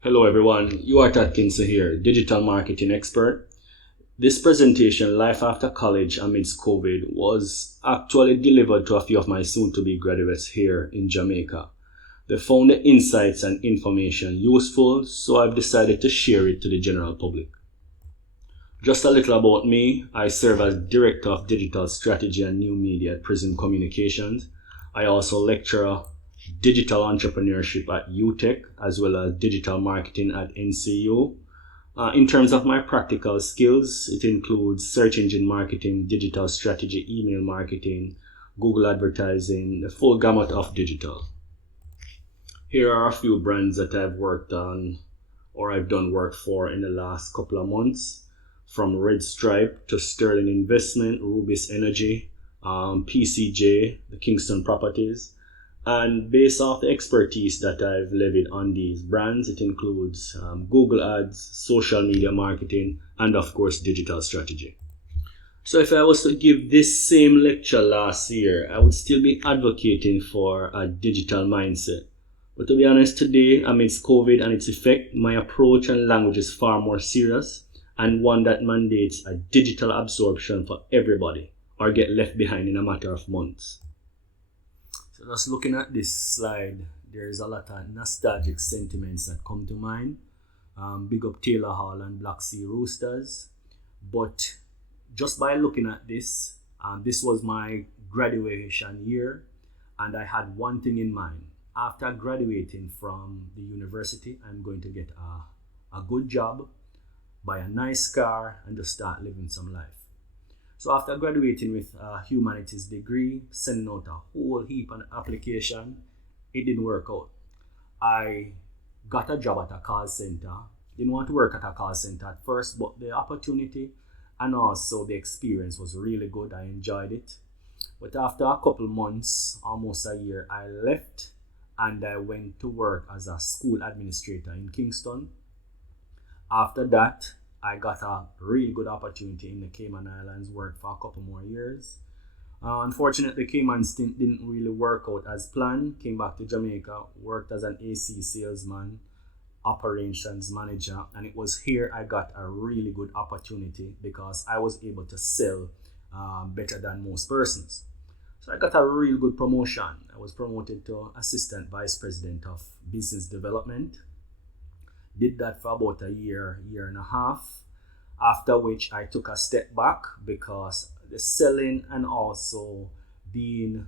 Hello everyone, you are Tad Kinsa here, digital marketing expert. This presentation, Life After College Amidst COVID, was actually delivered to a few of my soon-to-be graduates here in Jamaica. They found the insights and information useful, so I've decided to share it to the general public. Just a little about me. I serve as Director of Digital Strategy and New Media at Prism Communications. I also lecture digital entrepreneurship at UTech as well as digital marketing at NCU. In terms of my practical skills, it includes search engine marketing, digital strategy, email marketing, Google advertising, the full gamut of digital. Here are a few brands that I've worked on or I've done work for in the last couple of months, from Red Stripe to Sterling Investment, Rubis Energy, PCJ, the Kingston Properties. And based off the expertise that I've levied on these brands, it includes Google Ads, social media marketing, and of course, digital strategy. So if I was to give this same lecture last year, I would still be advocating for a digital mindset. But to be honest, today, amidst COVID and its effect, my approach and language is far more serious and one that mandates a digital absorption for everybody or get left behind in a matter of months. So just looking at this slide, there's a lot of nostalgic sentiments that come to mind. Big up Taylor Hall and Black Sea Roosters. But just by looking at this, this was my graduation year, and I had one thing in mind. After graduating from the university, I'm going to get a good job, buy a nice car, and just start living some life. So after graduating with a humanities degree, sending out a whole heap of application, it didn't work out. I got a job at a call center. Didn't want to work at a call center at first, but the opportunity and also the experience was really good. I enjoyed it. But after a couple months, almost a year, I left and I went to work as a school administrator in Kingston. After that, I got a really good opportunity in the Cayman Islands, worked for a couple more years. Unfortunately, Cayman stint didn't really work out as planned. Came back to Jamaica, worked as an AC salesman, operations manager, and it was here I got a really good opportunity because I was able to sell better than most persons. So I got a real good promotion. I was promoted to Assistant Vice President of Business Development. Did that for about a year and a half, after which I took a step back because the selling and also being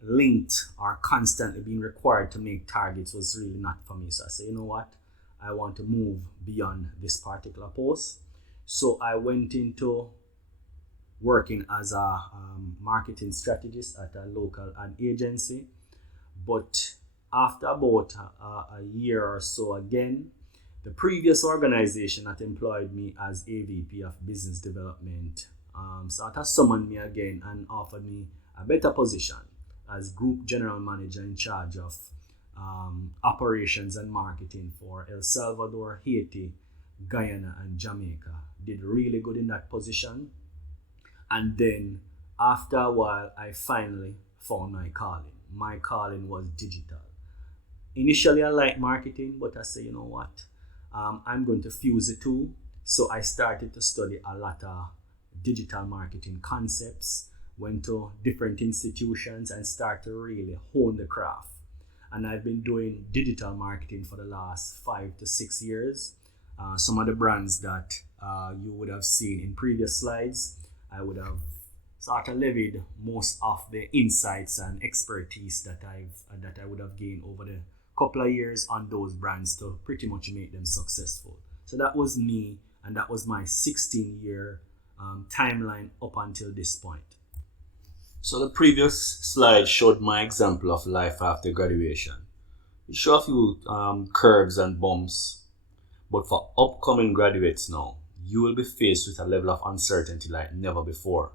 linked or constantly being required to make targets was really not for me. So I said, you know what, I want to move beyond this particular post. So I went into working as a marketing strategist at a local ad agency. But after about a year or so again, the previous organization that employed me as AVP of Business Development sort of summoned me again and offered me a better position as Group General Manager in charge of operations and marketing for El Salvador, Haiti, Guyana, and Jamaica. Did really good in that position. And then after a while, I finally found my calling. My calling was digital. Initially, I liked marketing, but I said, you know what, I'm going to fuse the two. So I started to study a lot of digital marketing concepts, went to different institutions and started to really hone the craft. And I've been doing digital marketing for the last 5 to 6 years. Some of the brands that you would have seen in previous slides, I would have sort of levied most of the insights and expertise that I would have gained over the couple of years on those brands to pretty much make them successful. So that was me, and that was my 16-year timeline up until this point. So the previous slide showed my example of life after graduation. It showed a few curves and bumps, but for upcoming graduates now, you will be faced with a level of uncertainty like never before.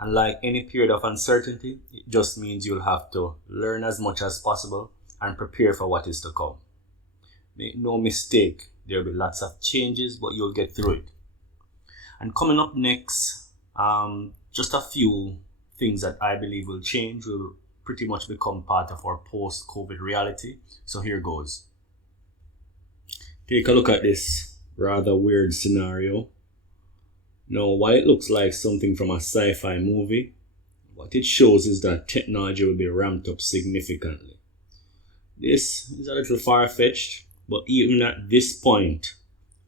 And like any period of uncertainty, it just means you'll have to learn as much as possible and prepare for what is to come. Make no mistake, there will be lots of changes, but you'll get through it. And coming up next, just a few things that I believe will change, will pretty much become part of our post-COVID reality. So here goes. Take a look at this rather weird scenario. Now, while it looks like something from a sci-fi movie, what it shows is that technology will be ramped up significantly. This is a little far-fetched, but even at this point,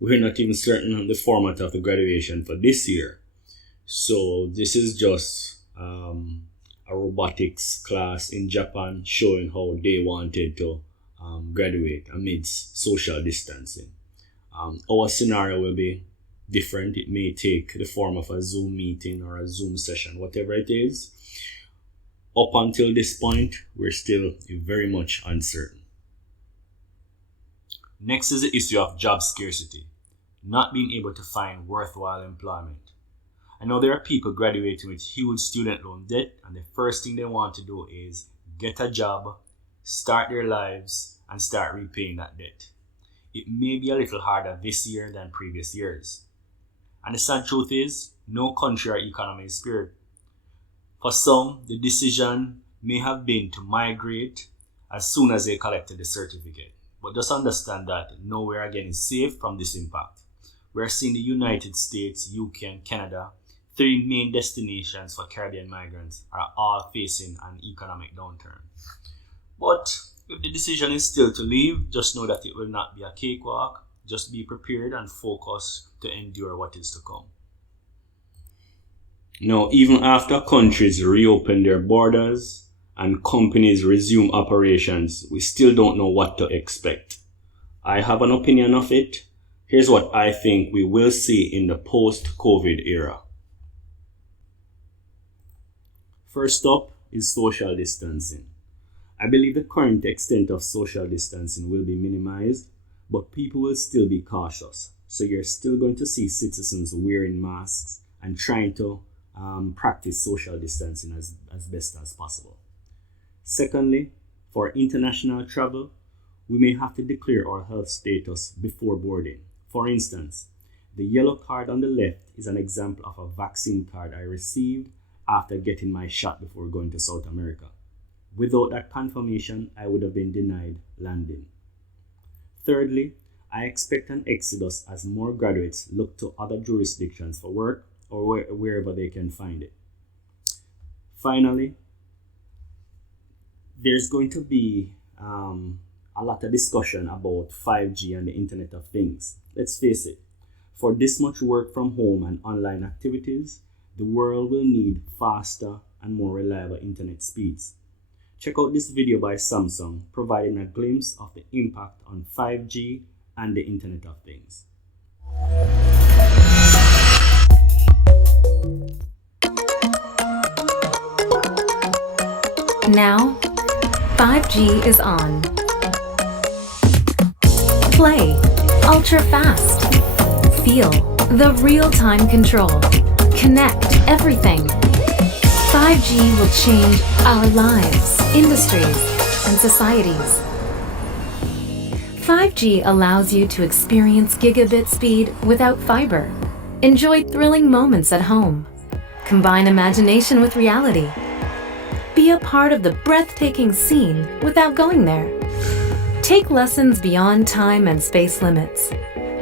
we're not even certain on the format of the graduation for this year. So this is just a robotics class in Japan showing how they wanted to graduate amidst social distancing. Our scenario will be different. It may take the form of a Zoom meeting or a Zoom session, whatever it is. Up until this point, we're still very much uncertain. Next is the issue of job scarcity, not being able to find worthwhile employment. I know there are people graduating with huge student loan debt, and the first thing they want to do is get a job, start their lives, and start repaying that debt. It may be a little harder this year than previous years. And the sad truth is, no country or economy is spared. For some, the decision may have been to migrate as soon as they collected the certificate. But just understand that nowhere again is safe from this impact. We're seeing the United States, UK, and Canada, three main destinations for Caribbean migrants, are all facing an economic downturn. But if the decision is still to leave, just know that it will not be a cakewalk. Just be prepared and focus to endure what is to come. Now, even after countries reopen their borders and companies resume operations, we still don't know what to expect. I have an opinion of it. Here's what I think we will see in the post-COVID era. First up is social distancing. I believe the current extent of social distancing will be minimized, but people will still be cautious. So you're still going to see citizens wearing masks and trying to practice social distancing as best as possible. Secondly, for international travel, we may have to declare our health status before boarding. For instance, the yellow card on the left is an example of a vaccine card I received after getting my shot before going to South America. Without that confirmation, I would have been denied landing. Thirdly, I expect an exodus as more graduates look to other jurisdictions for work or wherever they can find it. Finally, there's going to be a lot of discussion about 5G and the Internet of Things. Let's face it, for this much work from home and online activities, the world will need faster and more reliable internet speeds. Check out this video by Samsung providing a glimpse of the impact on 5G and the Internet of Things. Now, 5G is on. Play ultra fast. Feel the real-time control. Connect everything. 5G will change our lives, industries, and societies. 5G allows you to experience gigabit speed without fiber. Enjoy thrilling moments at home. Combine imagination with reality. Be a part of the breathtaking scene without going there. Take lessons beyond time and space limits.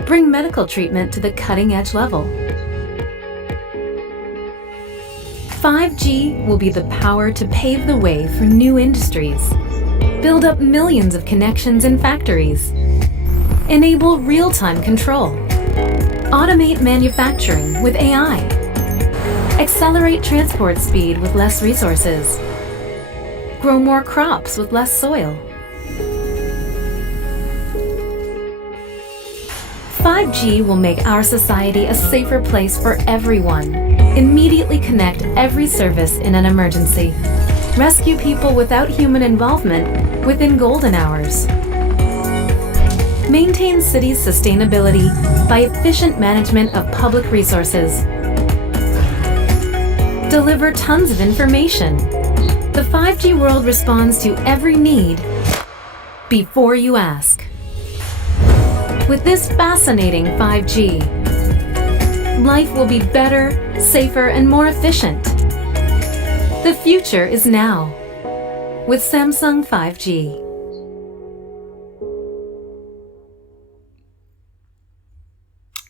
Bring medical treatment to the cutting-edge level. 5G will be the power to pave the way for new industries. Build up millions of connections in factories. Enable real-time control. Automate manufacturing with AI. Accelerate transport speed with less resources. Grow more crops with less soil. 5G will make our society a safer place for everyone. Immediately connect every service in an emergency. Rescue people without human involvement within golden hours. Maintain cities' sustainability by efficient management of public resources. Deliver tons of information. The 5G world responds to every need before you ask. With this fascinating 5G, life will be better, safer, and more efficient. The future is now with Samsung 5G.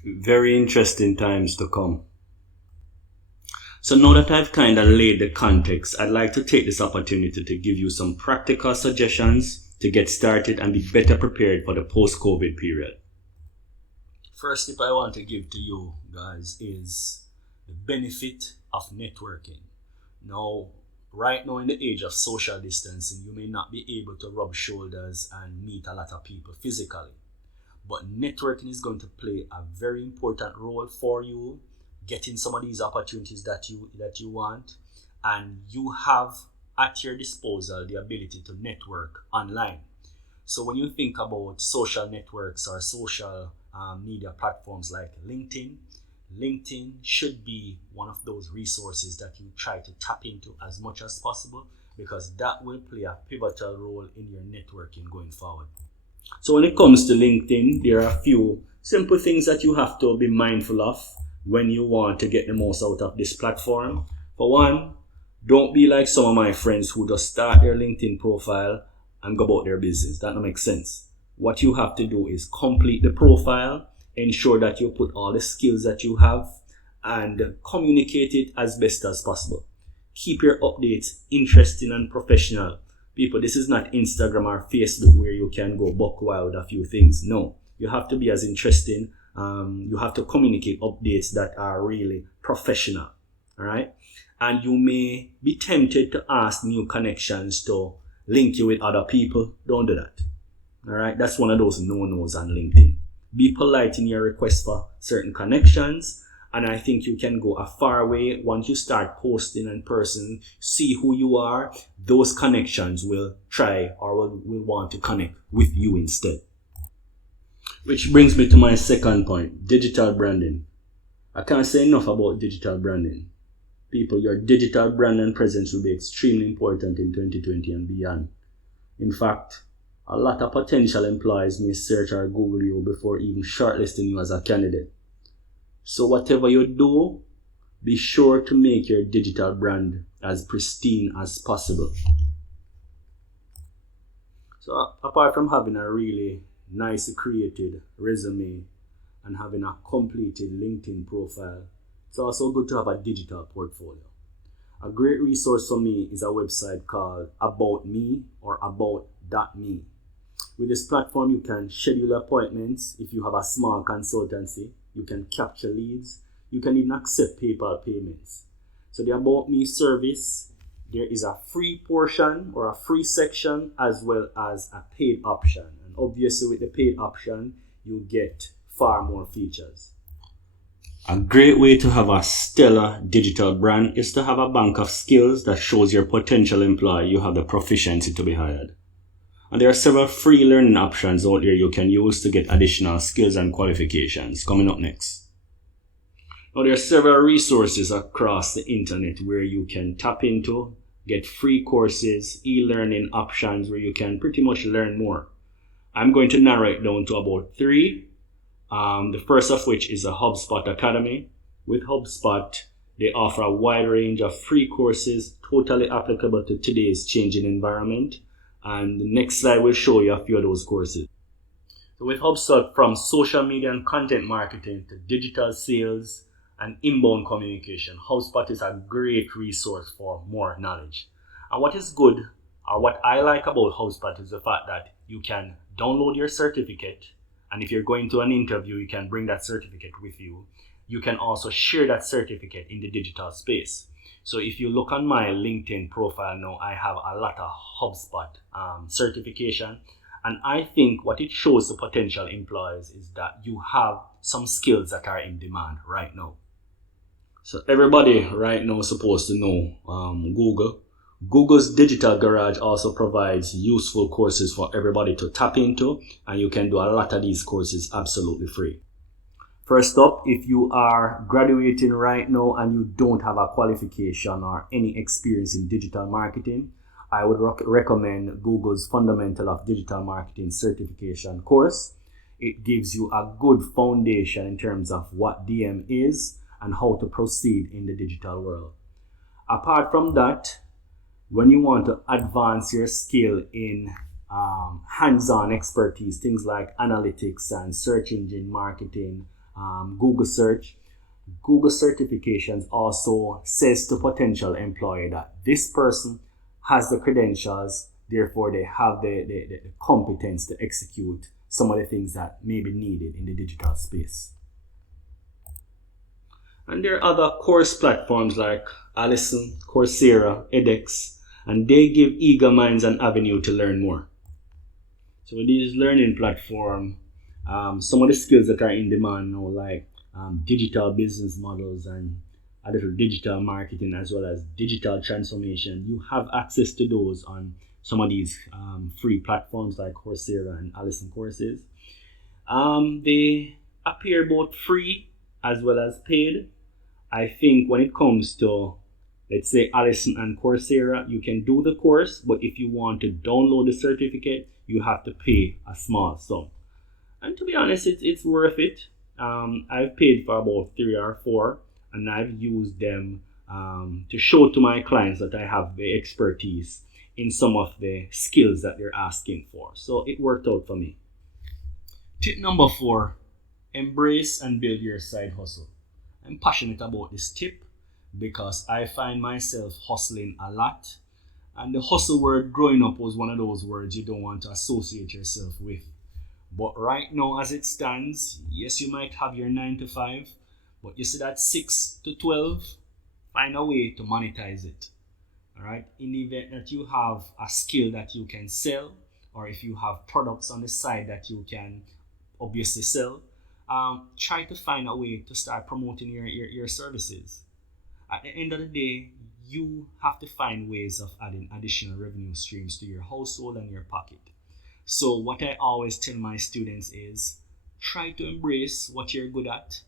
Very interesting times to come. So now that I've kind of laid the context, I'd like to take this opportunity to give you some practical suggestions to get started and be better prepared for the post-COVID period. First tip I want to give to you guys is the benefit of networking. Now, right now in the age of social distancing, you may not be able to rub shoulders and meet a lot of people physically. But networking is going to play a very important role for you, getting some of these opportunities that you want, and you have at your disposal the ability to network online. So when you think about social networks or social media platforms like LinkedIn should be one of those resources that you try to tap into as much as possible, because that will play a pivotal role in your networking going forward. So when it comes to LinkedIn, there are a few simple things that you have to be mindful of when you want to get the most out of this platform. For one, don't be like some of my friends who just start their LinkedIn profile and go about their business. That don't make sense. What you have to do is complete the profile, ensure that you put all the skills that you have, and communicate it as best as possible. Keep your updates interesting and professional. People, this is not Instagram or Facebook where you can go buck wild with a few things. No, you have to be as interesting. You have to communicate updates that are really professional. All right. And you may be tempted to ask new connections to link you with other people. Don't do that. All right. That's one of those no-nos on LinkedIn. Be polite in your request for certain connections. And I think you can go a far way once you start posting in person, see who you are. Those connections will try or will want to connect with you instead. Which brings me to my second point, digital branding. I can't say enough about digital branding. People, your digital brand and presence will be extremely important in 2020 and beyond. In fact, a lot of potential employees may search or Google you before even shortlisting you as a candidate. So whatever you do, be sure to make your digital brand as pristine as possible. So apart from having a really nicely created resume and having a completed LinkedIn profile, it's also good to have a digital portfolio. A great resource for me is a website called About Me or About.me. With this platform, you can schedule appointments. If you have a small consultancy, you can capture leads. You can even accept PayPal payments. So the About Me service, there is a free portion or a free section as well as a paid option. And obviously with the paid option, you get far more features. A great way to have a stellar digital brand is to have a bank of skills that shows your potential employee you have the proficiency to be hired. And there are several free learning options out there you can use to get additional skills and qualifications. Coming up next. Now there are several resources across the internet where you can tap into, get free courses, e-learning options where you can pretty much learn more. I'm going to narrow it down to about 3. The first of which is a HubSpot Academy. With HubSpot, they offer a wide range of free courses totally applicable to today's changing environment. And the next slide will show you a few of those courses. So with HubSpot, from social media and content marketing to digital sales and inbound communication, HubSpot is a great resource for more knowledge. And what is good, or what I like about HubSpot, is the fact that you can download your certificate. And if you're going to an interview, you can bring that certificate with you. You can also share that certificate in the digital space. So if you look on my LinkedIn profile now, I have a lot of HubSpot certification. And I think what it shows to potential employers is that you have some skills that are in demand right now. So everybody right now is supposed to know Google. Google's Digital Garage also provides useful courses for everybody to tap into. And you can do a lot of these courses absolutely free. First up, if you are graduating right now and you don't have a qualification or any experience in digital marketing, I would recommend Google's Fundamental of Digital Marketing certification course. It gives you a good foundation in terms of what DM is and how to proceed in the digital world. Apart from that, when you want to advance your skill in hands-on expertise, things like analytics and search engine marketing, Google search. Google certifications also says to potential employer that this person has the credentials, therefore they have the competence to execute some of the things that may be needed in the digital space. And there are other course platforms like Allison, Coursera, edX, and they give eager minds an avenue to learn more. So with these learning platforms, some of the skills that are in demand now, like digital business models and a little digital marketing as well as digital transformation, you have access to those on some of these free platforms like Coursera and Allison courses. They appear both free as well as paid. I think when it comes to, let's say, Allison and Coursera, you can do the course, but if you want to download the certificate, you have to pay a small sum. And to be honest, it's worth it. I've paid for about 3 or 4, and I've used them to show to my clients that I have the expertise in some of the skills that they're asking for. So it worked out for me. Tip number 4, embrace and build your side hustle. I'm passionate about this tip because I find myself hustling a lot. And the hustle word growing up was one of those words you don't want to associate yourself with. But right now, as it stands, yes, you might have your 9 to 5, but you see that 6 to 12, find a way to monetize it. All right. In the event that you have a skill that you can sell, or if you have products on the side that you can obviously sell, try to find a way to start promoting your services. At the end of the day, you have to find ways of adding additional revenue streams to your household and your pocket. So what I always tell my students is try to embrace what you're good at,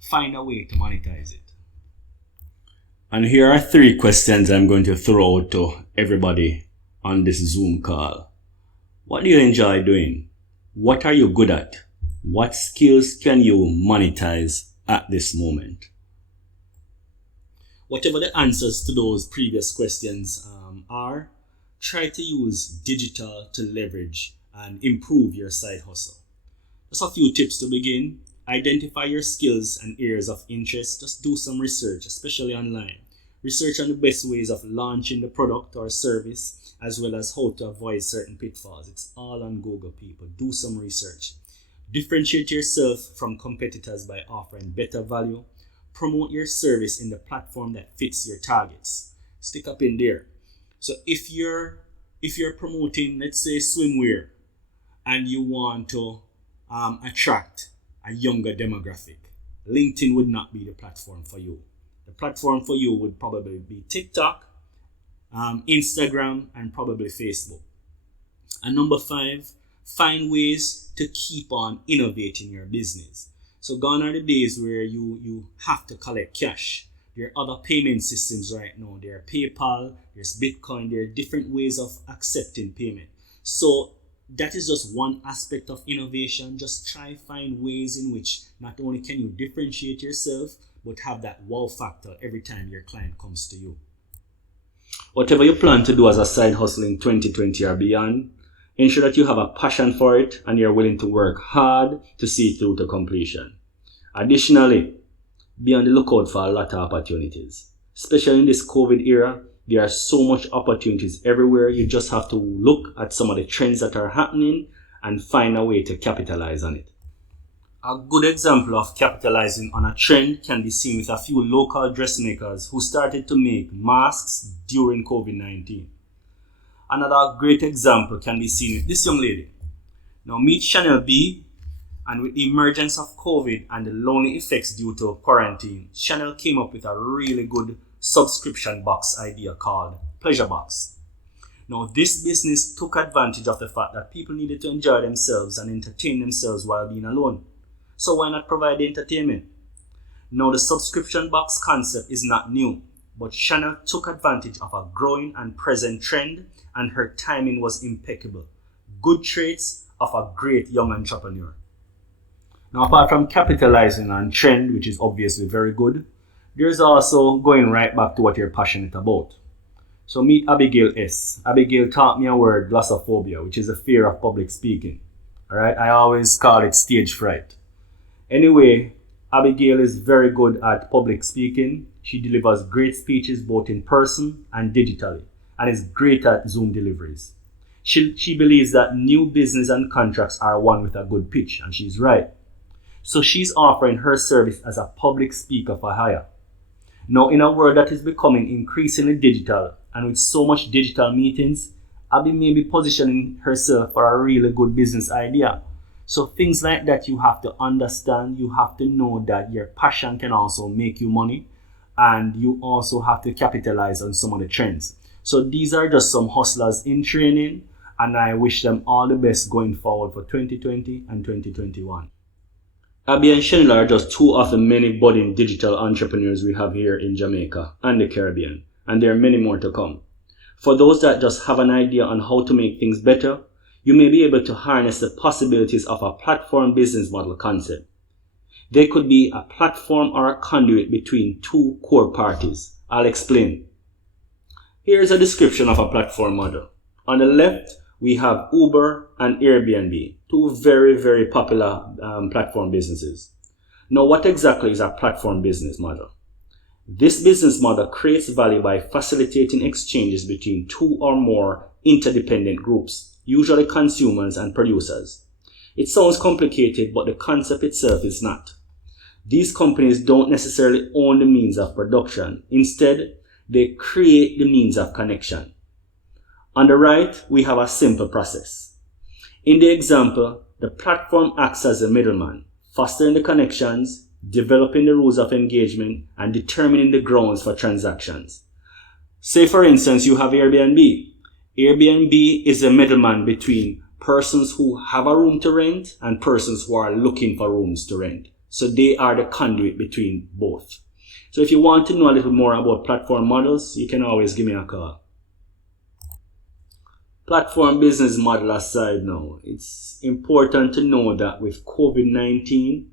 find a way to monetize it. And here are 3 questions I'm going to throw out to everybody on this Zoom call. What do you enjoy doing? What are you good at? What skills can you monetize at this moment? Whatever the answers to those previous questions are, try to use digital to leverage and improve your side hustle. Just a few tips to begin. Identify your skills and areas of interest. Just do some research, especially online. Research on the best ways of launching the product or service, as well as how to avoid certain pitfalls. It's all on Google, people. Do some research. Differentiate yourself from competitors by offering better value. Promote your service in the platform that fits your targets. Stick up in there. So if you're promoting, let's say, swimwear, and you want to attract a younger demographic, LinkedIn would not be the platform for you. The platform for you would probably be TikTok, Instagram, and probably Facebook. And number 5, find ways to keep on innovating your business. So gone are the days where you have to collect cash. There are other payment systems right now. There are PayPal, there's Bitcoin, there are different ways of accepting payment. So that is just one aspect of innovation. Just try find ways in which not only can you differentiate yourself, but have that wow factor every time your client comes to you. Whatever you plan to do as a side hustle in 2020 or beyond, ensure that you have a passion for it and you're willing to work hard to see it through to completion. Additionally, be on the lookout for a lot of opportunities. Especially in this COVID era, there are so much opportunities everywhere. You just have to look at some of the trends that are happening and find a way to capitalize on it. A good example of capitalizing on a trend can be seen with a few local dressmakers who started to make masks during COVID-19. Another great example can be seen with this young lady. Now meet Chanel B, and with the emergence of COVID and the lonely effects due to quarantine, Chanel came up with a really good subscription box idea called Pleasure Box. Now this business took advantage of the fact that people needed to enjoy themselves and entertain themselves while being alone. So why not provide the entertainment? Now the subscription box concept is not new, but Chanel took advantage of a growing and present trend, and her timing was impeccable. Good traits of a great young entrepreneur. Now apart from capitalizing on trend, which is obviously very good, there's also going right back to what you're passionate about. So meet Abigail S. Abigail taught me a word, glossophobia, which is a fear of public speaking. Alright, I always call it stage fright. Anyway, Abigail is very good at public speaking. She delivers great speeches both in person and digitally, and is great at Zoom deliveries. She believes that new business and contracts are won with a good pitch, and she's right. So she's offering her service as a public speaker for hire. Now, in a world that is becoming increasingly digital and with so much digital meetings, Abby may be positioning herself for a really good business idea. So things like that you have to understand. You have to know that your passion can also make you money, and you also have to capitalize on some of the trends. So these are just some hustlers in training, and I wish them all the best going forward for 2020 and 2021. Abby and Shenila are just two of the many budding digital entrepreneurs we have here in Jamaica and the Caribbean, and there are many more to come. For those that just have an idea on how to make things better, you may be able to harness the possibilities of a platform business model concept. They could be a platform or a conduit between two core parties. I'll explain. Here is a description of a platform model. On the left, we have Uber and Airbnb, two very, very popular platform businesses. Now, what exactly is a platform business model? This business model creates value by facilitating exchanges between two or more interdependent groups, usually consumers and producers. It sounds complicated, but the concept itself is not. These companies don't necessarily own the means of production. Instead, they create the means of connection. On the right, we have a simple process. In the example, the platform acts as a middleman, fostering the connections, developing the rules of engagement, and determining the grounds for transactions. Say, for instance, you have Airbnb. Airbnb is a middleman between persons who have a room to rent and persons who are looking for rooms to rent. So they are the conduit between both. So if you want to know a little more about platform models, you can always give me a call. Platform business model aside now, it's important to know that with COVID-19,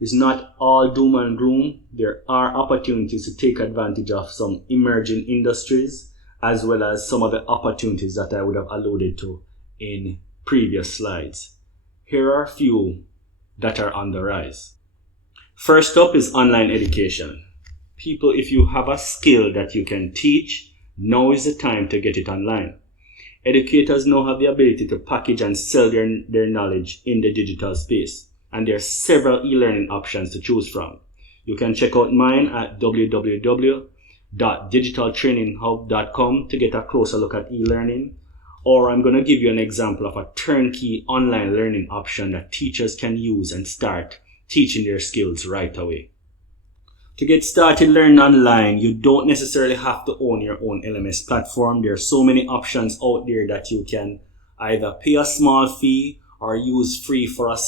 it's not all doom and gloom. There are opportunities to take advantage of some emerging industries, as well as some of the opportunities that I would have alluded to in previous slides. Here are a few that are on the rise. First up is online education. People, if you have a skill that you can teach, now is the time to get it online. Educators now have the ability to package and sell their knowledge in the digital space, and there are several e-learning options to choose from. You can check out mine at www.digitaltraininghub.com to get a closer look at e-learning, or I'm going to give you an example of a turnkey online learning option that teachers can use and start teaching their skills right away. To get started learning online, you don't necessarily have to own your own LMS platform. There are so many options out there that you can either pay a small fee or use free for a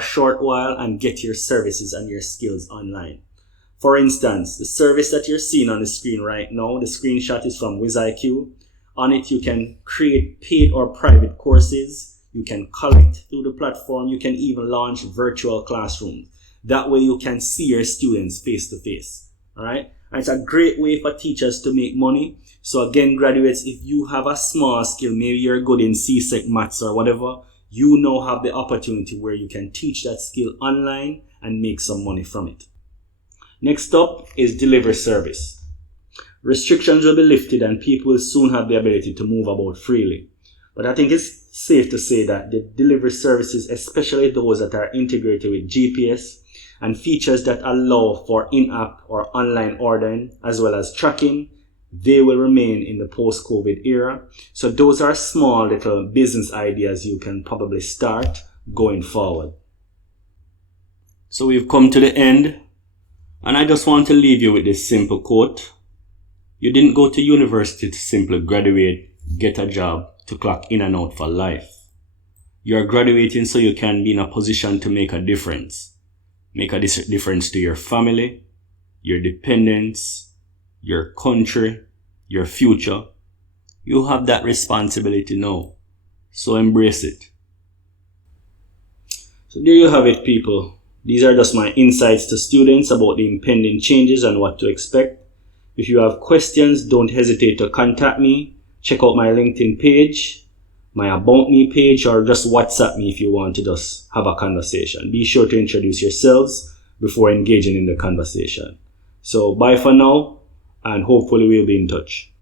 short while and get your services and your skills online. For instance, the service that you're seeing on the screen right now, the screenshot is from WizIQ. On it, you can create paid or private courses. You can collect through the platform. You can even launch virtual classrooms. That way you can see your students face to face. All right. And it's a great way for teachers to make money. So again, graduates, if you have a small skill, maybe you're good in CSEC maths or whatever, you now have the opportunity where you can teach that skill online and make some money from it. Next up is delivery service. Restrictions will be lifted and people will soon have the ability to move about freely. But I think it's safe to say that the delivery services, especially those that are integrated with GPS, and features that allow for in-app or online ordering as well as tracking, they will remain in the post-COVID era. So those are small little business ideas you can probably start going forward. So we've come to the end, and I just want to leave you with this simple quote. You didn't go to university to simply graduate, get a job, to clock in and out for life. You're graduating so you can be in a position to make a difference. Make a difference to your family, your dependents, your country, your future. You have that responsibility now, so embrace it. So there you have it, people. These are just my insights to students about the impending changes and what to expect. If you have questions, don't hesitate to contact me. Check out my LinkedIn page, my About Me page, or just WhatsApp me if you want to just have a conversation. Be sure to introduce yourselves before engaging in the conversation. So bye for now, and hopefully we'll be in touch.